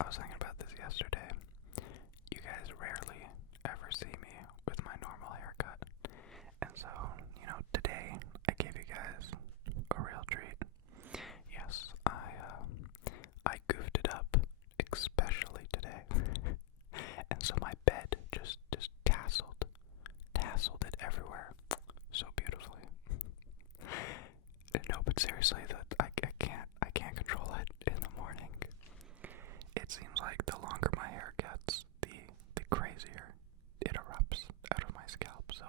I was thinking about this yesterday. You guys rarely ever see me with my normal haircut. And so, today I gave you guys a real treat. Yes, I goofed it up, especially today. And so my bed just tasseled it everywhere so beautifully. No, but seriously, that I can't control it in the morning. It seems like the longer my hair gets, the crazier it erupts out of my scalp. So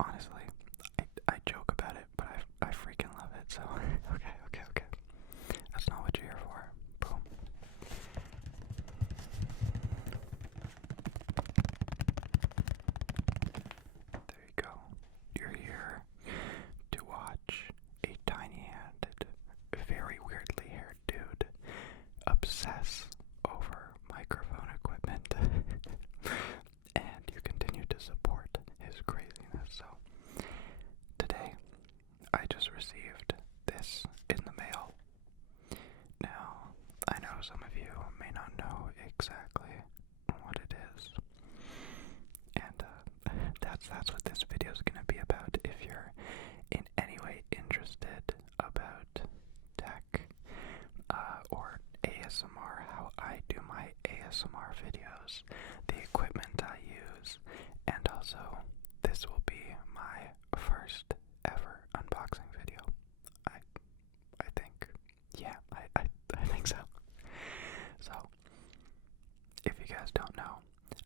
honestly, I joke about it, but I freaking love it. So okay. That's not what you're here for. Boom. There you go. You're here to watch a tiny-handed, very weirdly haired dude obsess over microphone equipment. And you continue to support his craziness. So today I just received this in the mail. Now, I know some of you may not know exactly what it is, and that's what this video is going to be about. If you're in any way interested about tech or ASMR, how I do my ASMR videos, the equipment I use, and also this will be my first ever unboxing video. I think. Yeah, I think so. So, if you guys don't know,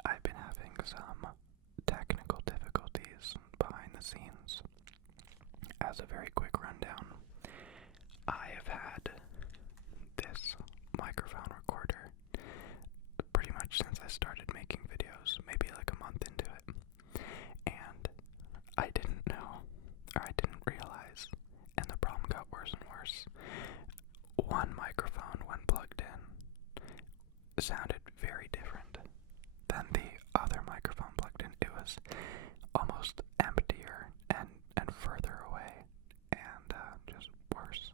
I've been having some technical difficulties behind the scenes. As a very quick rundown, I have had this microphone recorder pretty much since I started making videos, maybe like a month into it. And I didn't know, or I didn't realize, and the problem got worse and worse. One microphone, when plugged in, sounded very different than the other microphone plugged in. It was almost emptier and further away, and just worse.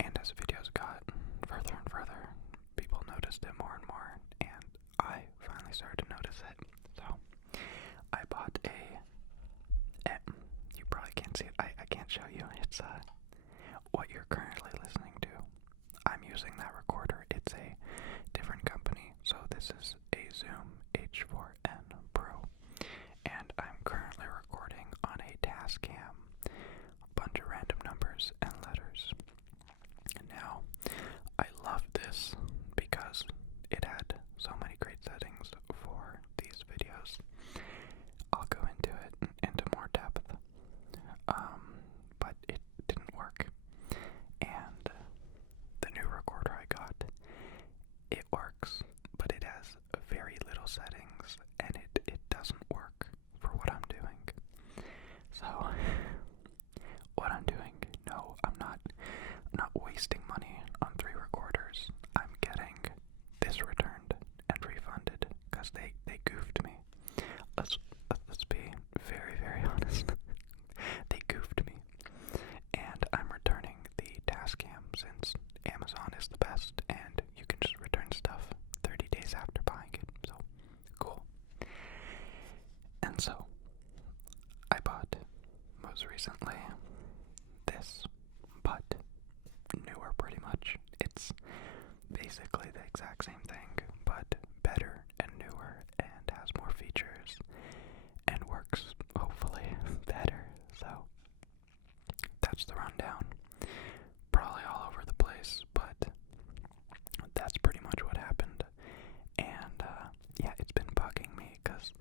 And as videos got further and further, people noticed it more and more, and I finally started to notice it. So I bought you probably can't see it. I can't show you. It's what you're currently listening to. I'm using that recorder. It's a different company. So this is a Zoom H4n Pro, and I'm currently recording on a Tascam, a bunch of random numbers and letters. Now, I love this because it had so many great settings for these videos. I'll go into it into more depth, but it didn't work. And the new recorder I got, it works, but it has very little settings, and it doesn't work for what I'm doing. So, what I'm doing, no, I'm not wasting money on 3 recorders. I'm getting this returned and refunded because they goofed me. Let's be very, very honest. They goofed me. And I'm returning the Tascam since Amazon is the best and you can just return stuff 30 days after buying it. So, cool. And so, I bought, most recently, this, but newer pretty much. It's basically the exact same thing, but better and newer and has more features and works, hopefully, better. So, that's the rundown. Probably all over the place, but that's pretty much what happened. And, yeah, it's been bugging me because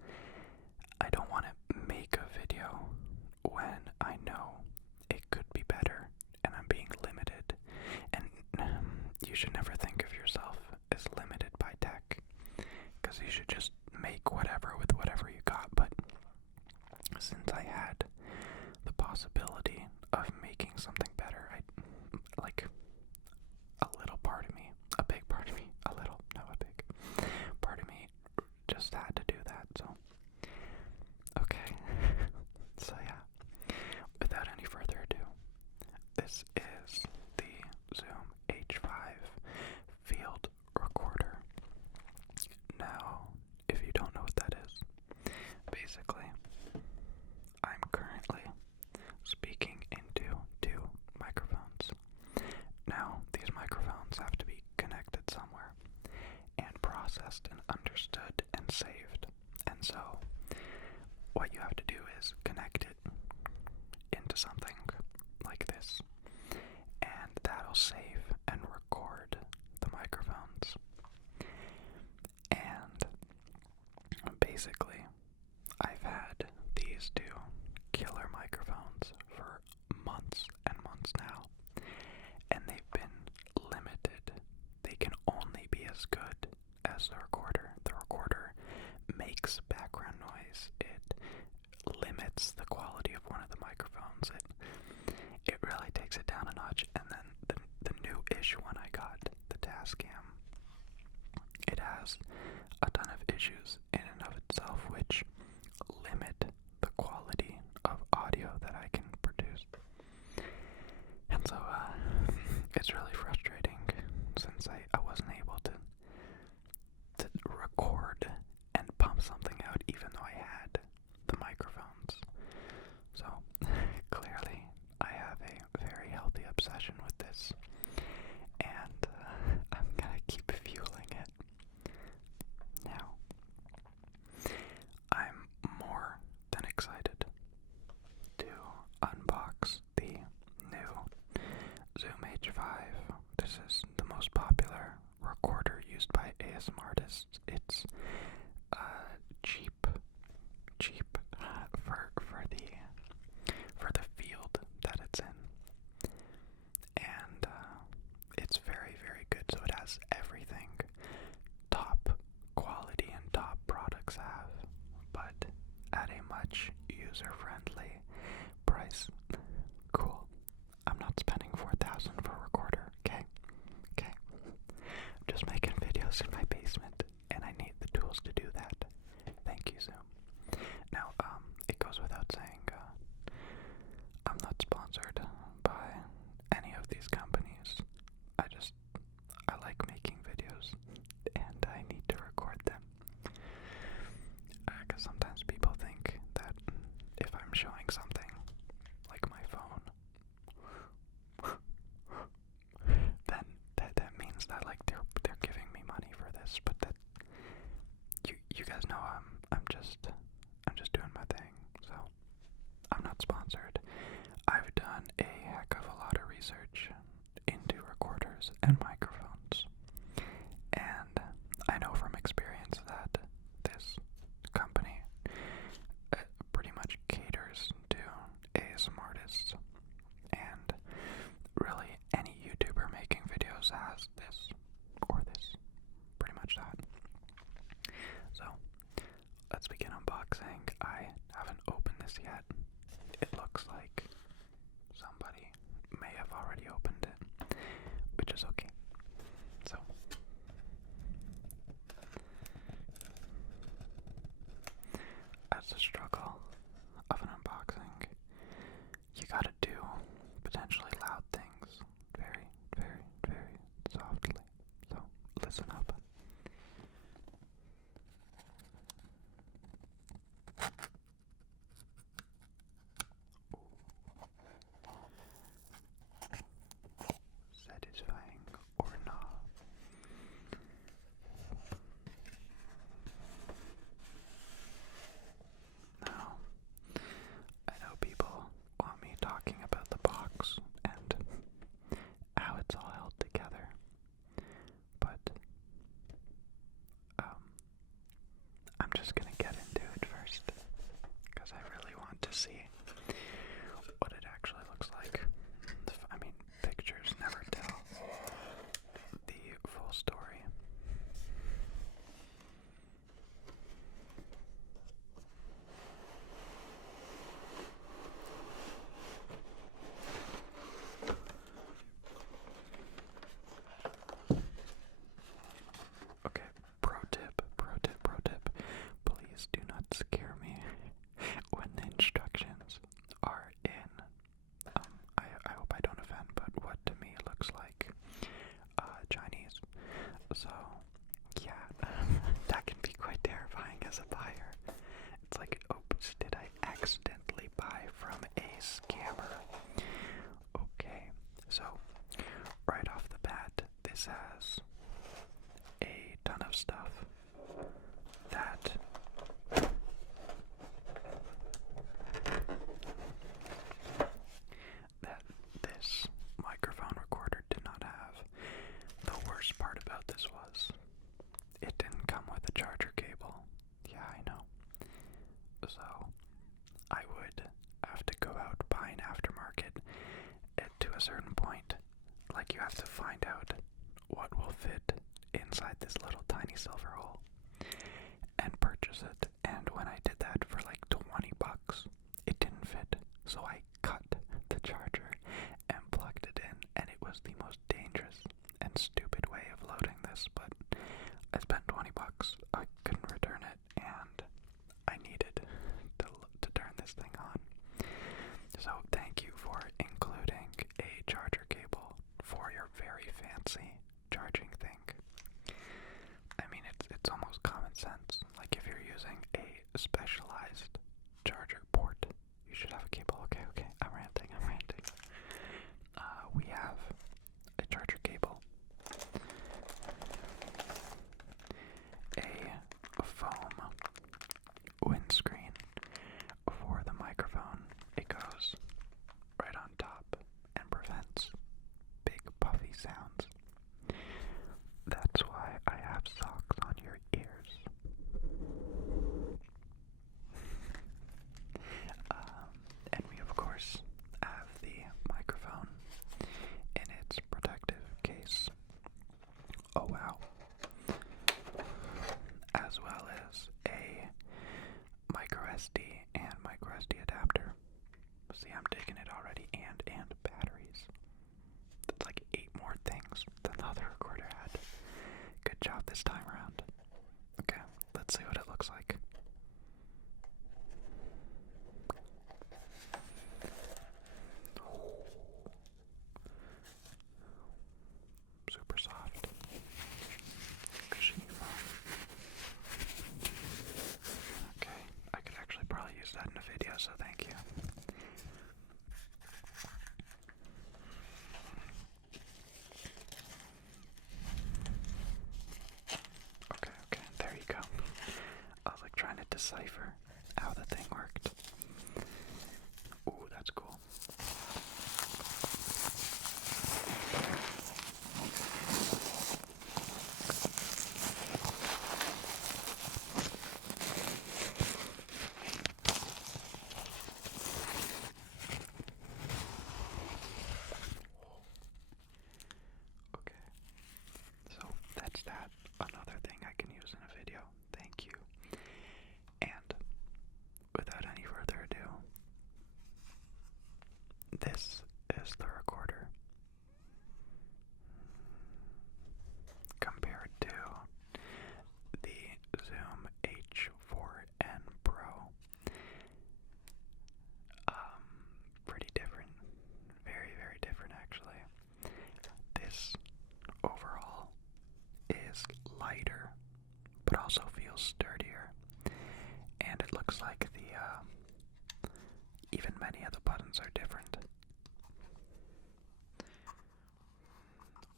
I don't want to make a video when I know it could be better and I'm being limited. And you should never think of yourself as limited by tech, because you should just make whatever with whatever you got. But since I had the possibility of making something better, a little part of me, a big part of me, a little, no, a big part of me just had to do that. So, okay. So yeah, without any further ado, this is the Zoom H5 processed and understood and saved. And so what you have to do is connect it into something like this, and that'll save and record the microphones. And basically, I've had these two killer microphones for months and months now, and they've been limited. They can only be as good as the recorder. The recorder makes background noise. It limits the quality of one of the microphones. It really takes it down a notch. And then the new-ish one I got, the Tascam, it has a ton of issues in and of itself, which limit the quality of audio that I can produce. And so it's really frustrating since I wasn't able to record and pump something out even though I had the microphones. So clearly I have a very healthy obsession with this, and I'm gonna keep fueling it. Now, I'm more than excited to unbox the new Zoom H5. This is the most popular recorder used by ASMR artists. It's cheap for the field that it's in, and it's very, very good. So it has everything top quality and top products have, but at a much user-friendly price. Cool. I'm not spending $4,000 for a recorder. Okay. I'm just making videos in my basement, and I need the tools to do that. Thank you, Zoom. Now, it goes without saying, I'm not sponsored by any of these companies. I like making videos, and I need to record them. Because sometimes people think that if I'm showing something, like my phone, then that means that like they're giving me money for this. But that you guys know I'm just doing my thing. So I'm not sponsored. I've done a heck of a lot of research into recorders and microphones, and I know from experience that this company pretty much caters to ASMR artists, and really any YouTuber making videos has this or this, pretty much that. So let's begin unboxing. I haven't opened this yet. It looks like somebody may have already opened it, which is okay. So as the struggle of an unboxing, you gotta do potentially loud things very, very, very softly. So listen up. Satisfying or not? Now, I know people want me talking about the box and how it's all held together, but I'm just gonna get into it first, because I really want to see what it actually looks like. I mean, pictures never tell the full story. Okay, pro tip. Please do not scare me when the instructions are in, I hope I don't offend, but what to me looks like Chinese. So, yeah, that can be quite terrifying as a buyer. It's like, oops, did I accidentally buy from a scammer? Okay, so right off the bat, this has a ton of of stuff that this microphone recorder did not have. The worst part about this was it didn't come with a charger cable. Yeah, I know. So I would have to go out, buy an aftermarket to a certain point. Like, you have to find out what will fit inside this little tiny silver hole and purchase it. And when I did that for like $20, it didn't fit. So I cut the charger and plugged it in, and it was the most dangerous and stupid way of loading this, but I spent $20. I couldn't return it, and I needed to turn this thing on. So thank you for including a charger cable for your very fancy charging thing. I mean, it's almost common sense. Like, if you're using a specialized charger port, you should have a cable. Okay, I'm ranting. We have a charger cable, a foam windscreen for the microphone. It goes right on top and prevents big puffy sounds. That's why I have socks on your ears. And we of course have the microphone in its protective case. Oh wow. As well as a micro SD and micro SD adapter. See, I'm digging it already, and batteries. That's like 8 more things than the other recorder had. Good job this time around. Okay, let's see what it looks like. Super soft. Cushiony foam. Okay, I could actually probably use that in a video, so thank you. Okay, there you go. I was like trying to decipher how the thing worked. Ooh, that's cool. Okay, so that's that. Another thing I can use in a video. Thank you. And without any further ado, this is the recorder. Compared to the Zoom H4n Pro, pretty different. Very, very different actually. This overall is lighter, but also feels sturdier, and it looks like even many of the buttons are different.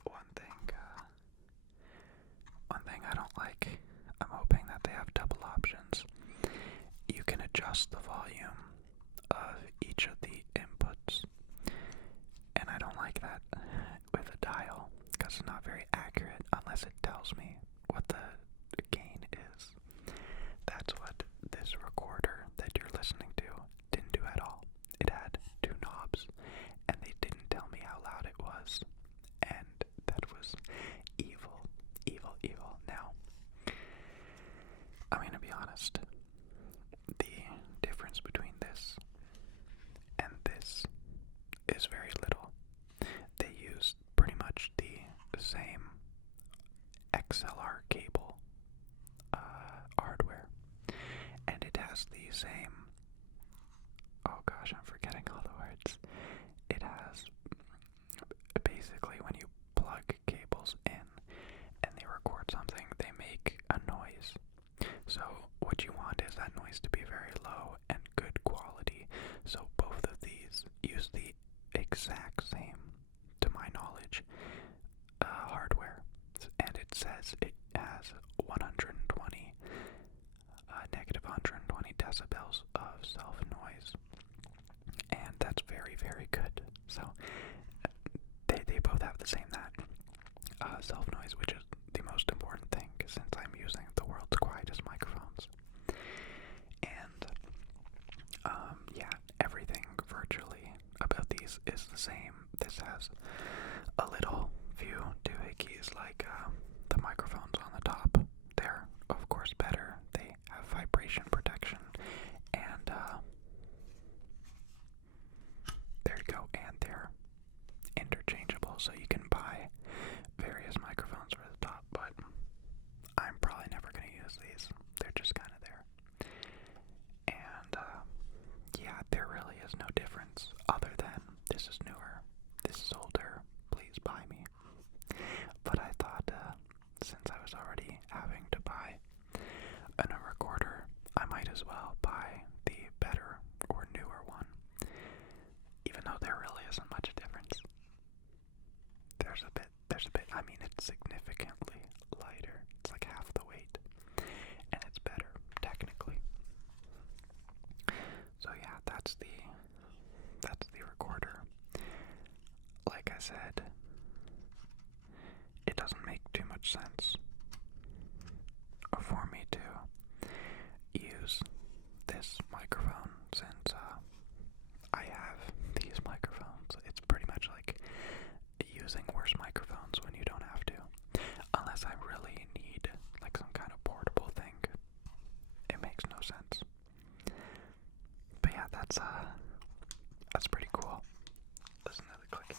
One thing I don't like, I'm hoping that they have double options. You can adjust the volume of each of the inputs, and I don't like that with a dial, because it's not very accurate unless it tells me what the gain is. That's what this recorder that you're listening to didn't do at all. It had 2 knobs, and they didn't tell me how loud it was, and that was evil. Now, I'm gonna be honest, the difference between this and this is very little. They use pretty much the same XLR cable hardware, and it has the same, oh gosh, I'm forgetting all the words. It has, basically, when you plug cables in and they record something, they make a noise. So what you want is that noise to be very low and good quality. So both of these use the exact same, to my knowledge, hardware, and it says it has 1 120, negative 120 decibels of self-noise, and that's very, very good. So they both have the same self-noise, which is the most important thing since I'm using the world's quietest microphones. And yeah, everything virtually about these is the same. This has a little few doohickeys like the microphones on the top. They're of course better. They have vibration protection, and there you go. And they're interchangeable, so you can buy various microphones for the top. But I'm probably never going to use these. They're just kind of there. And yeah, there really is no difference other than this is newer, this is older, please buy me. But I thought since I was already having to buy a recorder, I might as well buy the better or newer one, even though there really isn't much difference. There's a bit, I mean, it's significantly lighter. It's like half the weight, and it's better, technically. So yeah, that's the recorder. Like I said, it doesn't make too much sense for me to use this microphone since I have these microphones. It's pretty much like using worse microphones when you don't have to, unless I really need like some kind of portable thing. It makes no sense. But yeah, that's pretty cool. Listen to the clicking.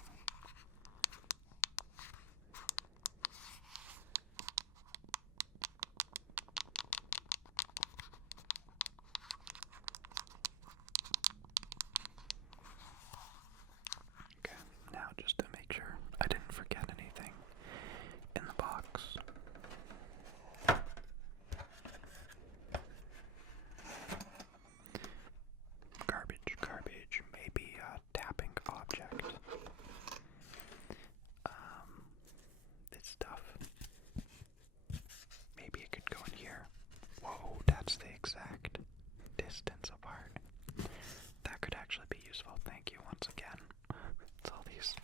Okay, now just to make sure I didn't forget anything in the box. Garbage, maybe a tapping object. This stuff. Maybe it could go in here. Whoa, that's the exact distance apart. That could actually be useful. Thank you once again. It's all these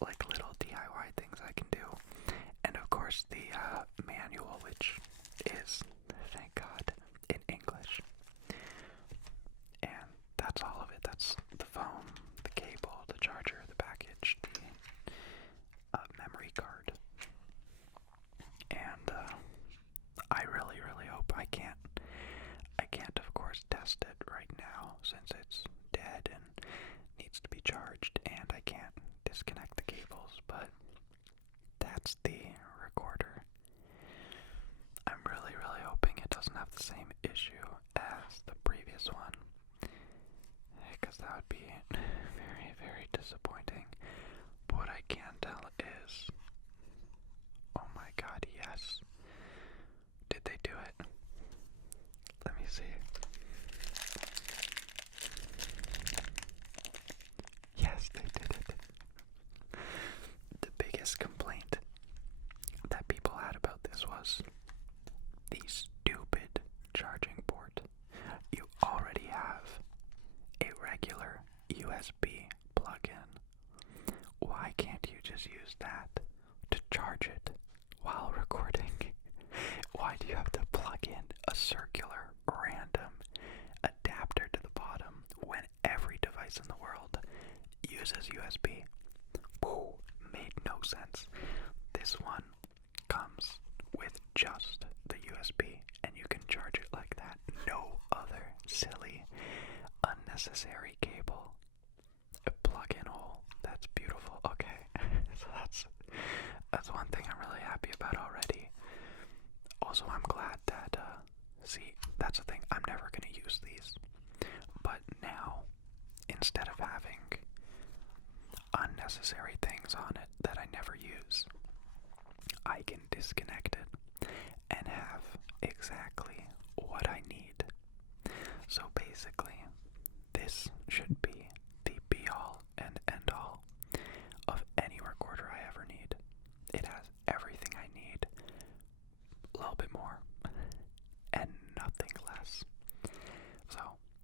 like little DIY things I can do. And of course the manual, which is, thank God, in English. And that's all of it. That's the phone, the cable, the charger, the package, the memory card. And I really, really hope I can't of course test it right now since it's dead and needs to be charged and I can't disconnect the cables, but that's the recorder. I'm really, really hoping it doesn't have the same issue as the previous one, because that would be very, very disappointing. But what I can tell is, oh my God, yes. Did they do it? Let me see. Yes, they did it. The biggest complaint that people had about this was the stupid charging port. You already have a regular USB plug-in. Why can't you just use that to charge it while recording? Why do you have to plug in a circular, random adapter to the bottom when every device in the world uses USB? Whoa, made no sense. This one comes with just the USB, and you can charge it like that. No other silly, unnecessary cable. A plug-in hole. That's beautiful. Okay, so that's one thing I'm really happy about already. Also, I'm glad that, see, that's the thing, I'm never going to use these. But now, instead of having unnecessary things on it that I never use, I can disconnect it and have exactly what I need. So basically, this should be the be-all and end-all of any recorder I ever need. It has everything I need, a little bit more and nothing less. So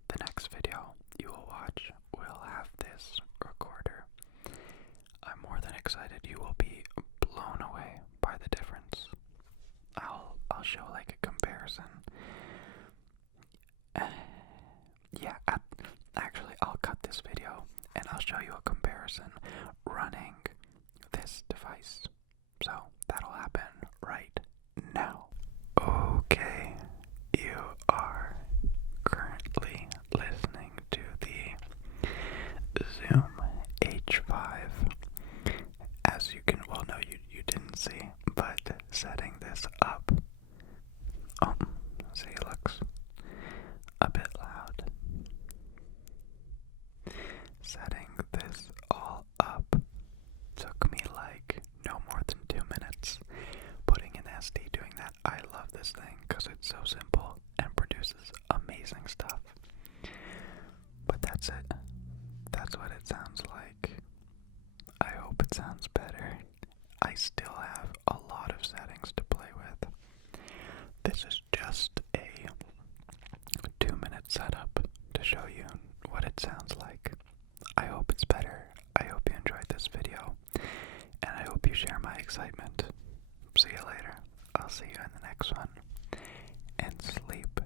the next video you will watch will have this recorder. I'm more than excited. You will be blown away by the difference. I'll show like a comparison. Yeah, actually I'll cut this video and I'll show you a comparison running this device. So that'll happen right now. Okay, you are currently listening to the Zoom H5. As you can, well, no, you didn't see, but setting this up. Oh, see, it looks a bit loud. Setting this all up took me like no more than 2 minutes. Putting in SD, doing that. I love this thing because it's so simple and produces amazing stuff. But that's it. That's what it sounds like. I hope it sounds better. I still have a lot of settings to play with. This is just a 2-minute setup to show you what it sounds like. I hope it's better. I hope you enjoyed this video. And I hope you share my excitement. See you later. I'll see you in the next one. And sleep